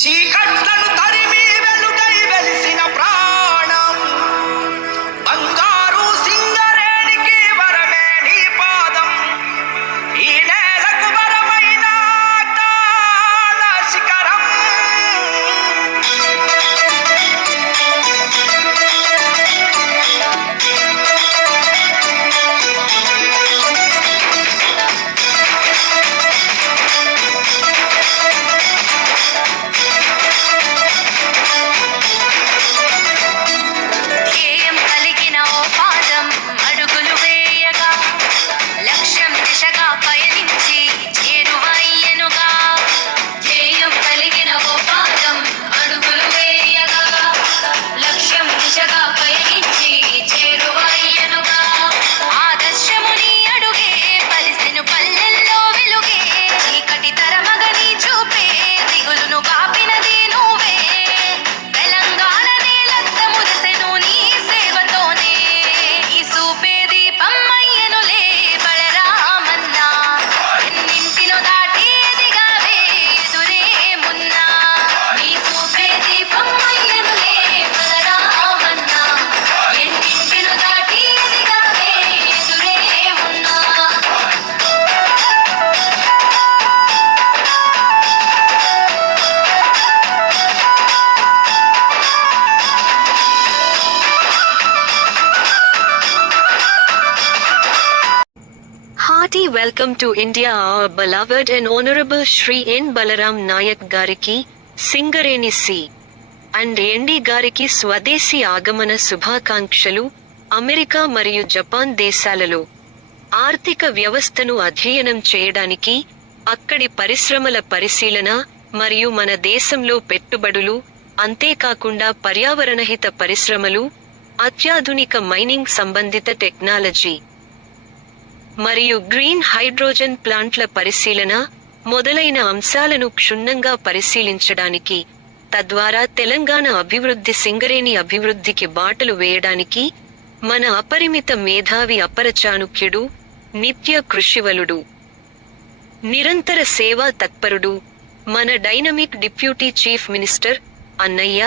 చీకట్లను తరిమి వెలుగై వెలిసిన ప్రాణం బంగారు సింగరేణికి వరమే నీ పాదం ఈ నేలకు వరమైన తాళ శిఖరం Hearty welcome to India our beloved and honorable Shri N. Balaram Nayak Gariki, Singareni C. and ND Gariki స్వదేశీ ఆగమన శుభాకాంక్షలు. అమెరికా మరియు జపాన్ దేశాలలో ఆర్థిక వ్యవస్థను అధ్యయనం చేయడానికి, అక్కడి పరిశ్రమల పరిశీలన మరియు మన దేశంలో పెట్టుబడులు, అంతేకాకుండా పర్యావరణహిత పరిశ్రమలు, అత్యాధునిక మైనింగ్ సంబంధిత టెక్నాలజీ మరియు గ్రీన్ హైడ్రోజన్ ప్లాంట్ల పరిశీలన మొదలైన అంశాలను క్షుణ్ణంగా పరిశీలించడానికి, తద్వారా తెలంగాణ అభివృద్ధి సింగరేణి అభివృద్ధికి బాటలు వేయడానికి మన అపరిమిత మేధావి అపర చాణుక్యుడు, నిత్య కృషివలుడు, నిరంతర సేవా తత్పరుడు, మన డైనమిక్ డిప్యూటీ చీఫ్ మినిస్టర్ అన్నయ్య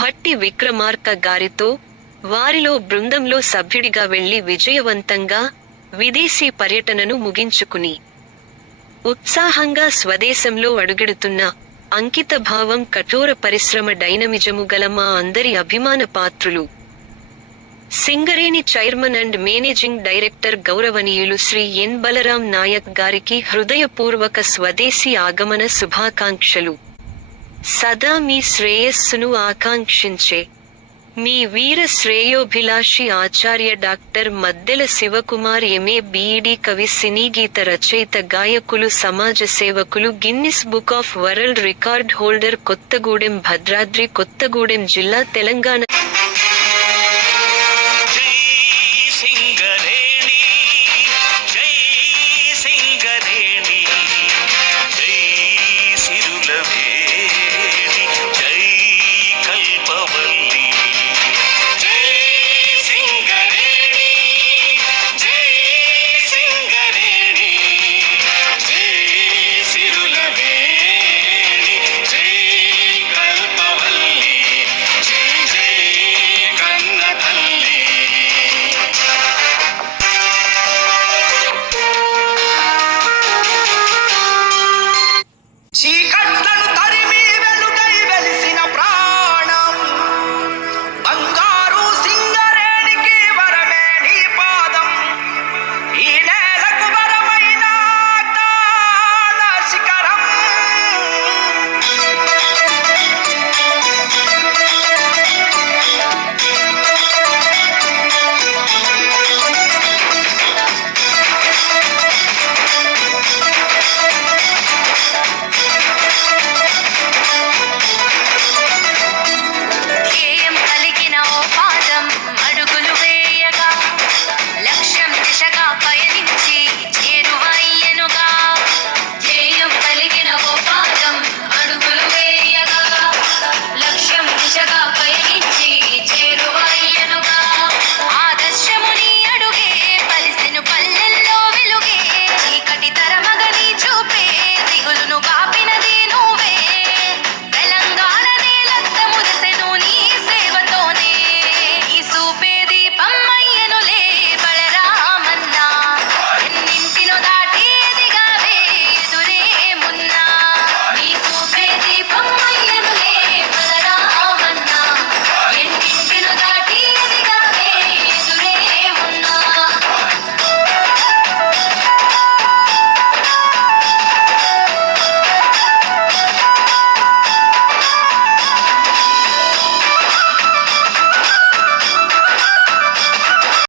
భట్టి విక్రమార్క గారితో వారిలో బృందంలో సభ్యుడిగా వెళ్లి విజయవంతంగా విదేశీ పర్యటనను ముగించుకుని ఉత్సాహంగా స్వదేశంలో అడుగెడుతున్న అంకితభావం కఠోర పరిశ్రమ డైనమిజము గల మా అందరి అభిమాన పాత్రులు Singareni chairman and managing director గౌరవనీయులు శ్రీ ఎన్ బలరాం నాయక్ గారికి హృదయపూర్వక స్వదేశీ ఆగమన శుభాకాంక్షలు. సదా మీ శ్రేయస్సును ఆకాంక్షించే మీ వీర శ్రేయోభిలాషి ఆచార్య డాక్టర్ మద్దెల శివకుమార్ ఎంఏ బీఈడీ కవి, సినీ గీత రచయిత, గాయకులు, సమాజ సేవకులు, Guinness book of world record holder, Kothagudem, Bhadradri Kothagudem జిల్లా, తెలంగాణ.